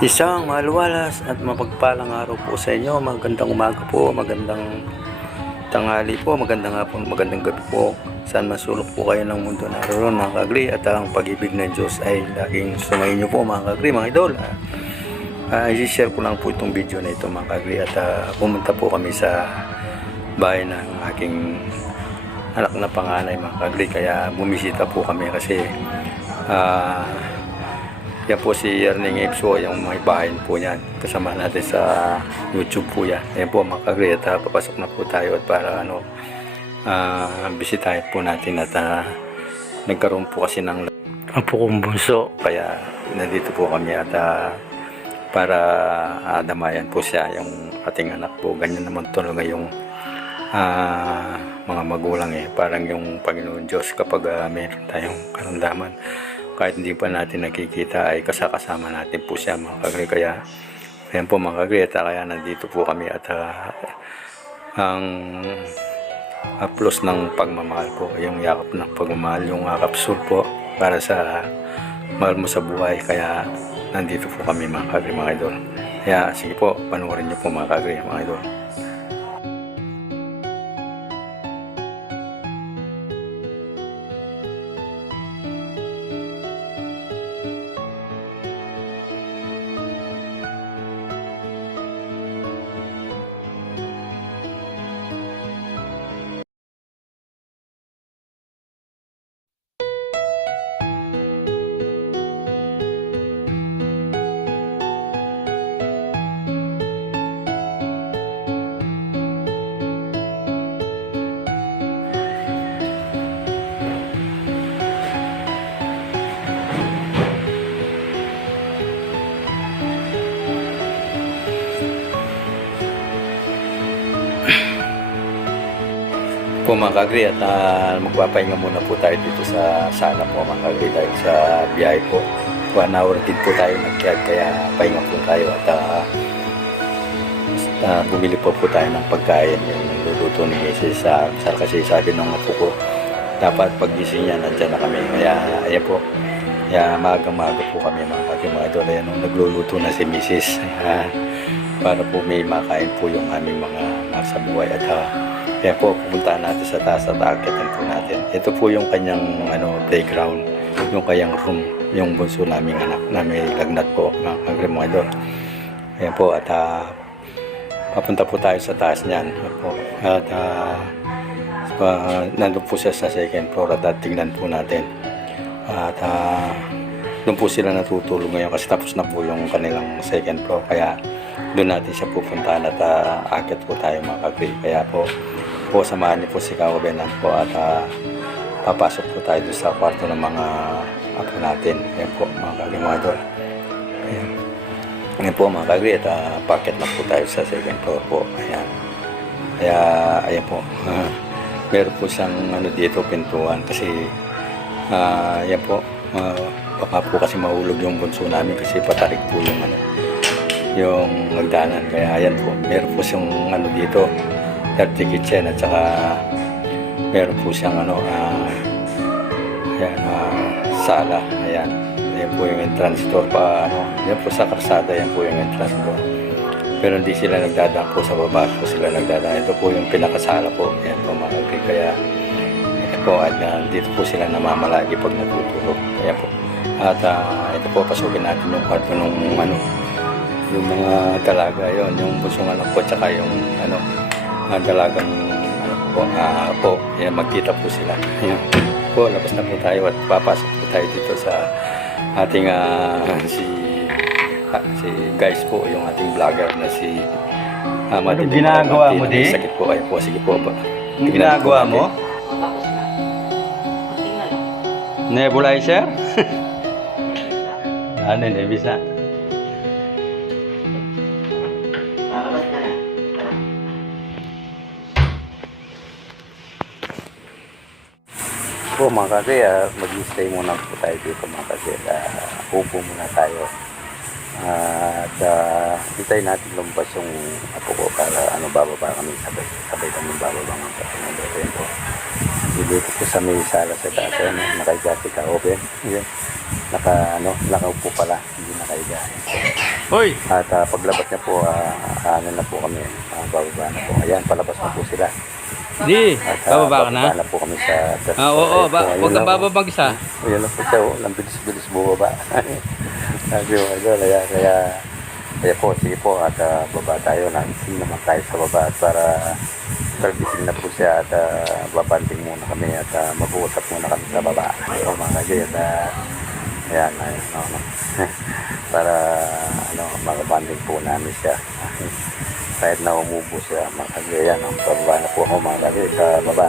Isang maluwalas at mapagpalang araw po sa inyo. Magandang umaga po, magandang tanghali po, magandang hapon, magandang gabi po. Saan masulok po kayo ng mundo naroon mga kagri, at ang pag-ibig ng Diyos ay laging sumayin nyo po mga kagri, mga idol. I-share ko lang po itong video na ito mga kagri, at pumunta po kami sa bahay ng aking anak na panganay mga kagri. Kaya bumisita po kami kasi yan po si Erning Ipso, yung mga bahay po niyan. Kasama natin sa YouTube po yan. Yan po mga kagri, at papasok na po tayo at para bisitahin po natin at nagkaroon po kasi ng apo kong bunso. Kaya nandito po kami at para damayan po siya, yung ating anak po. Ganyan naman talaga yung mga magulang parang yung Panginoon Diyos kapag mayroon tayong karamdaman. Kahit hindi pa natin nakikita ay kasama natin po siya mga kagri. Kaya ayan po mga kagri, at kaya nandito po kami at ang plus ng pagmamahal po, yung yakap ng pagmamahal, yung kapsul po para sa mahal mo sa buhay. Kaya nandito po kami mga kagri, mga idol. Kaya sige po, panoorin niyo po mga kagri, mga idol. Po mga kagri, at magpapahinga muna po tayo dito sa sala po mga kagri dahil sa biyahe po. 1 hour din po tayo nagkiyad, kaya pahinga po tayo at bumili po tayo ng pagkain yung luluto ni Mrs. Kasi sabi ng apo ko dapat paggising niya nandyan na kami. Kaya ayan po, kaya maaga po kami mga kagri, mga idol. Ayan, nagluluto na si Mrs. Para po may makain po yung aming mga nasa buhay. At kaya po, pupuntahan natin sa taas at aakitin po natin. Ito po yung kanyang playground, yung kanyang room, yung bunso naming anak na may lagnat po, mga kagri, mga idol. Kaya po, at papunta po tayo sa taas niyan. At nandun po siya sa second floor at tingnan po natin. At doon po sila natutulog ngayon kasi tapos na po yung kanilang second floor. Kaya doon natin siya pupuntahan at akit po tayo mga kagri. Kaya po, samahan niyo po si Kao Benan po at papasok po tayo doon sa kwarto ng mga apo natin. Ayan po mga kagri, mga idol. Ayan po mga kagri, at packet na po tayo sa second floor po. Ayan. Kaya ayan po. Meron po siyang dito pintuan kasi ayan po. Baka po kasi mahulog yung bunso namin kasi patarik po yung magdanan. Kaya ayan po, meron po siyang dito, dirty kitchen, at saka meron po siyang sala. Ayan po yung entrance door pa, yan po sa karsada, yan po yung entrance door. Pero hindi sila nagdadaan po sa baba, po sila nagdadaan. Ito po yung pinakasala po. Ayan po mga kagri. Kaya ito po, at dito po sila namamalagi pag natutulog. Ayan po. At ito po, pasukin natin yung kwarto nung yung mga dalaga yon, yung busong anak ko, tsaka yung dalagang po, yan, magkita po sila. Ayan po, labas na po tayo at papasok po tayo dito sa ating si guys po, yung ating vlogger na si ano ginagawa mo di? Sakit po kayo po, sige po ba? Ano ginagawa mo? Nebulizer? Ano yun, bisa? Po mga kagri, mag-stay muna po tayo dito mga kagri. Upo muna tayo. At hintayin natin lumabas yung apo ko para bababa kami, sabay kami bababa mga kagri. Po. Dito po sa may sala sa taas, nakahiga si Kao Ben. Nakaupo pala, hindi nakahiga. Hoy! At paglabas niya po, ano na po kami, bababa na po. Ayan, palabas na po sila. Di, At bababa ka na? bababa na po kami sa Oo, Ayun po, ayun huwag na kang po. bababag isa. Ayun na po siya, ang bilis-bilis bumaba. Sabi mo, idol, kaya po, sige po, at baba tayo, nagising naman tayo sa baba at para gising na po siya at babanding muna kami at mag-uusap muna kami sa baba. So mga kagay at ayan, no. Para makabanding po namin siya. Kahit na umubo siya, mga kagay, ayan, pababa na po ako mga kagay sa baba.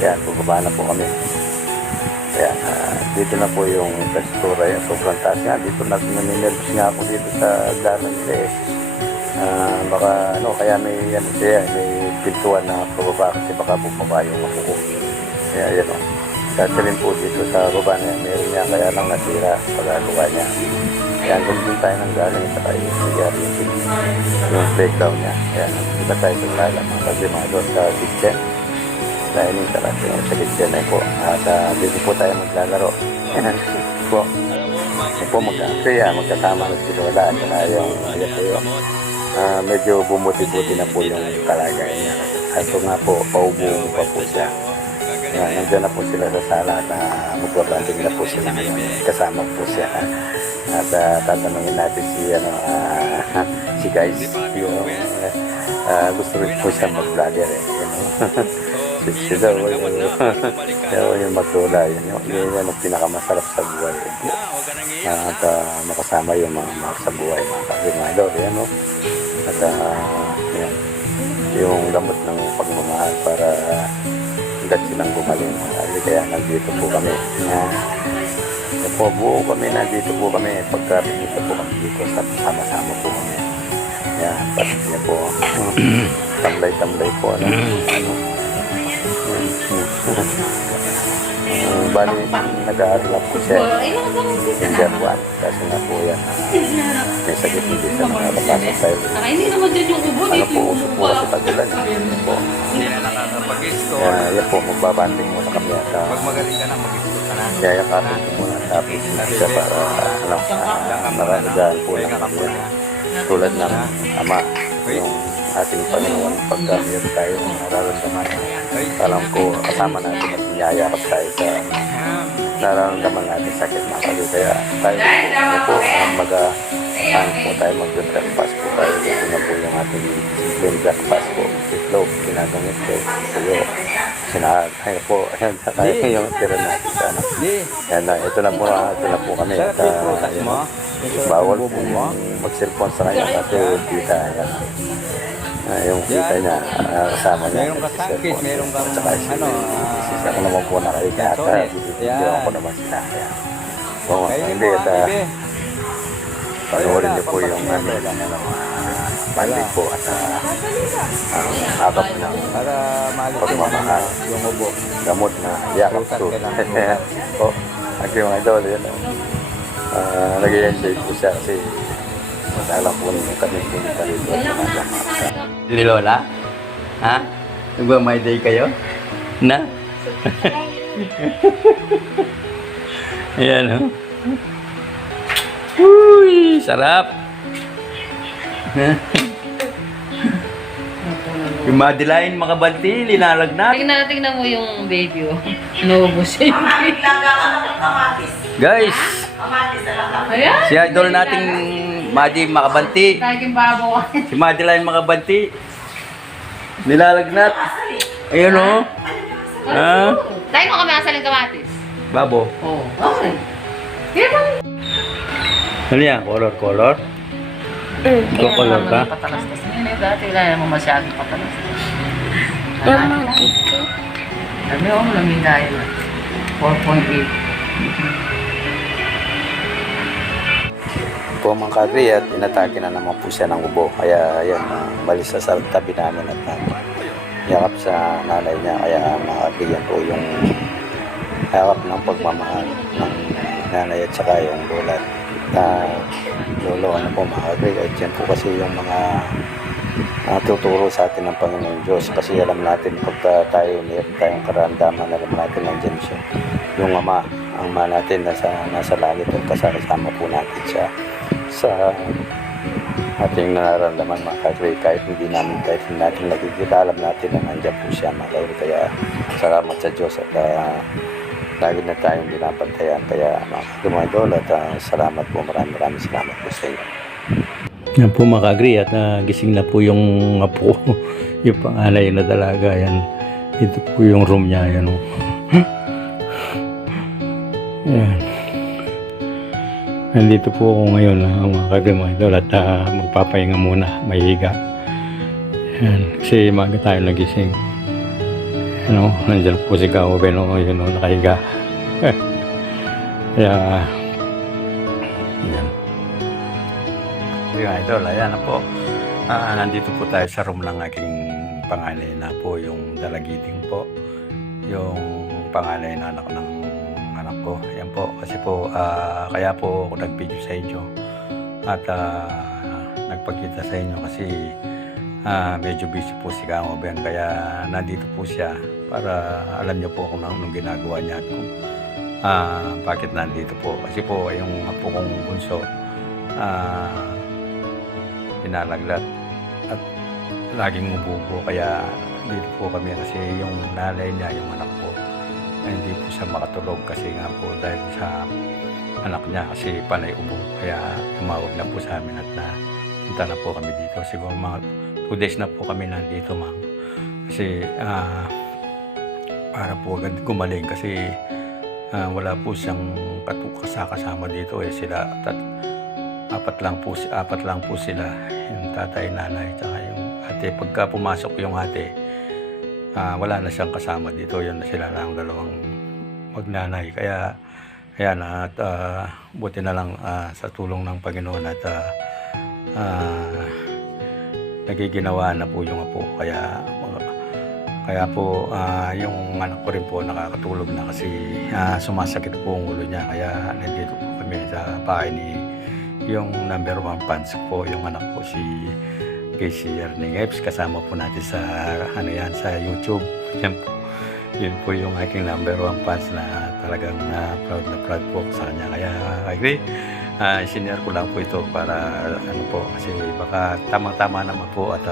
Ayan, bumaba na po kami. Ayan, dito na po yung textura, yung sobrang taas nga. Dito na naninervous nga ako dito sa gano'n nila eh. Baka kaya may may pintuan na pababa kasi baka bumaba yung makuko. Kaya yan o. Kasi rin po dito sa baba niya, meron niya kaya lang nasira pagkagawa niya. Kaya doon din tayo nang galing sa kayo nangyari yung breakdown niya. Kaya kita tayo sa sala mga kasi mga doon sa kitchen. Dahil yung sarap yung sa kitchen na po. At dito po tayo maglalaro. po. Yan po magkasama na si Lola at saka yung ayaw. Medyo bumuti-buti na po yung kalagay niya. Kaso nga po, paubo pa po siya. Nandiyan na po sila sa sala at magbabanding na po sila. Kasama po siya. At tatanungin natin si guys. Yung, gusto rin po siya mag-vlogger eh. Siya daw yung maglola. Yun ang pinakamasarap sa buhay. At makasama yung mga sa buhay. Mga idol. Yan o. At yan, yung gamot ng pagmamahal para hanggat silang gumaling. Kaya nandito po kami. Buo kami, nandito po kami. Pagka dito po kami dito, sama-sama po kami. Yan, pati niya po. Tamlay-tamlay po. Bali, nag-aaral po siya. Indian 1. Kasi nga po yan. May sakit hindi siya makakapasok tayo. Hindi naman dyan yung ubo. Po, uso po kasi tagulan. Yan po. Hindi na nakakapag-store. Yan po, magbabanding muna kami. At Pag magaling ka na, mag-store ka na. yayakapin ko muna. Tapos siya para nakaragaan po ng kami. Tulad ng Ama, yung ating Panginoon, pagka meron tayo nararamdaman. Alam ko, kasama natin at niyayakap tayo sa nararamdaman natin sakit mga kali. Kaya tayo po, mag-breakfast po tayo. Dito na po yung ating plain breakfast po. Itlog, ginagangit po, tuyo, sinahagay po. Ayan, tayo yung tira natin sa ano. Ayan na, ito na po kami. Sir, At, prutas mo? bawal po mag-cellphone sa kanya kasi kita yan. Yung kita niya, kasama niya. Meron ka sakit, meron kang Ako naman po nakikita. Sisisigaw ko naman sila. So, hindi, panoorin niyo po yung pandit po at akap ng Para pagmamahal. yung ubo. Gamot na yakap to. O, ang mga idol, yan. Nag-i-enjoy po siya kasi alam po yung kami punta rito. Ni Lola? Ha? Nagba may day kayo? Na? Ayan o. Uy, sarap. Yung Madeline makabanti, linalagnat. Tingnan mo yung baby, oh. Naubos siya. Guys, Ayan. si idol nating Madi makabanti. Taging babaw. Si Madeline makabanti. Nilalagnat. Ayun o. Ha? Tayo mo kami asaling kamatis. Babo. Oo. Okay. Kaya ba? Ano yan? Color? Color ka? Patalastas na yun eh. Dati wala mo masyadong patalastas. Sabi ko, malamig tayo. 4.8. Po mga kadri at inatake na naman po siya ng ubo. Kaya yan, bali sa tabi namin at yakap sa nanay niya. Kaya mga kadri yan po yung yakap ng pagmamahal ng nanay at saka yung lola. Lolo, ano po mga kadri. At yan po kasi yung mga tuturo sa atin ng Panginoon Diyos. Kasi alam natin pagka tayo mayroon tayong karamdaman, alam natin nandiyan siya. Yung ama, ang ama natin nasa langit at kasama po natin siya sa ating nararamdaman mga kagre, kahit hindi natin nakikita, alam natin na nandiyan po siya mga kagre. Kaya salamat sa Diyos at lagi na tayong binabantayan. Kaya mga idol at salamat po, maraming salamat po sa inyo. Yan po mga kagri at gising na po yung apo ko. Yung panganay na dalaga yan. Ito po yung room niya yan. Oh. Yan. Nandito po ako ngayon mga kagri mga idol at magpapahinga muna, mahihiga. Yan. Kasi maga tayo nagising. Ano, nandiyan po si Kaoben yun nakahiga. Kaya yan. Mga idol, ayan na po. Nandito po tayo sa room ng aking panganay na po yung dalagiting po. Yung panganay na anak ng anak ko. Ayan po, kasi po kaya po ako nag-video sa inyo at nagpakita sa inyo kasi medyo busy po si Kaoben, kaya nandito po siya para alam niyo po kung anong ginagawa niya at kung bakit nandito po. Kasi po yung apo kong bunso pinalaglat at laging umubo, kaya dito po kami kasi yung nanay niya, yung anak ko, hindi po siya makatulog kasi nga po dahil sa anak niya kasi panay ubo, kaya tumawag na po sa amin at punta na po kami dito. Siguro mga 2 days na po kami nandito ma'am, kasi para po agad gumaling kasi wala po siyang kasama dito sila apat lang po sila, yung tatay, nanay, tsaka yung ate. Pagka pumasok yung ate, wala na siyang kasama dito, yun na sila lang dalawang magnanay. Kaya ayan, at buti na lang sa tulong ng Panginoon at nagiginawa na po yung apo. Kaya po yung anak ko rin po nakakatulog na kasi sumasakit po ang ulo niya. Kaya nandito po kami sa bahay ni yung number 1 fans po, yung anak ko si Casey Erning Epps. Kasama po natin sa sa YouTube. Yun po yung aking number 1 fans na talagang proud po sa kanya. Kaya agree, senior ko lang po ito para kasi baka tamang-tama naman po at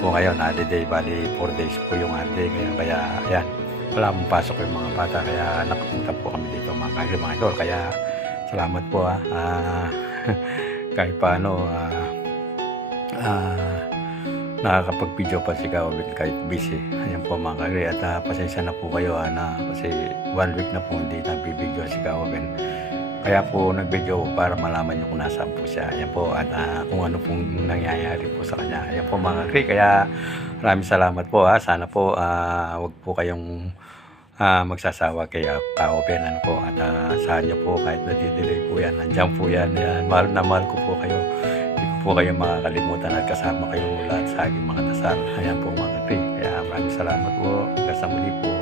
po ngayon, day, bali 4 days po yung day. Kaya ayan, wala mong pasok yung mga bata, kaya nakapunta po kami dito mga idol. Kaya salamat po kahit paano nakakapag-video pa si Kaoben kahit busy. Ayan po mga kagre, at pasensya na po kayo kasi 1 week na po hindi nabibideo si Kaoben. Kaya po nag-video para malaman nyo kung nasaan po siya. Ayan po, at kung ano pong nangyayari po sa kanya. Ayan po mga kagre, kaya maraming salamat po Sana po wag po kayong magsasawa kay Kaoben po, at saan niyo po kahit nadidelay po yan, nandiyan po yan. Mahal na mahal ko po kayo, hindi ko po kayo makakalimutan at kasama kayo lahat sa aking mga dasal. Ayan po mga kagre, kaya maraming salamat po, hanggang sa muli po.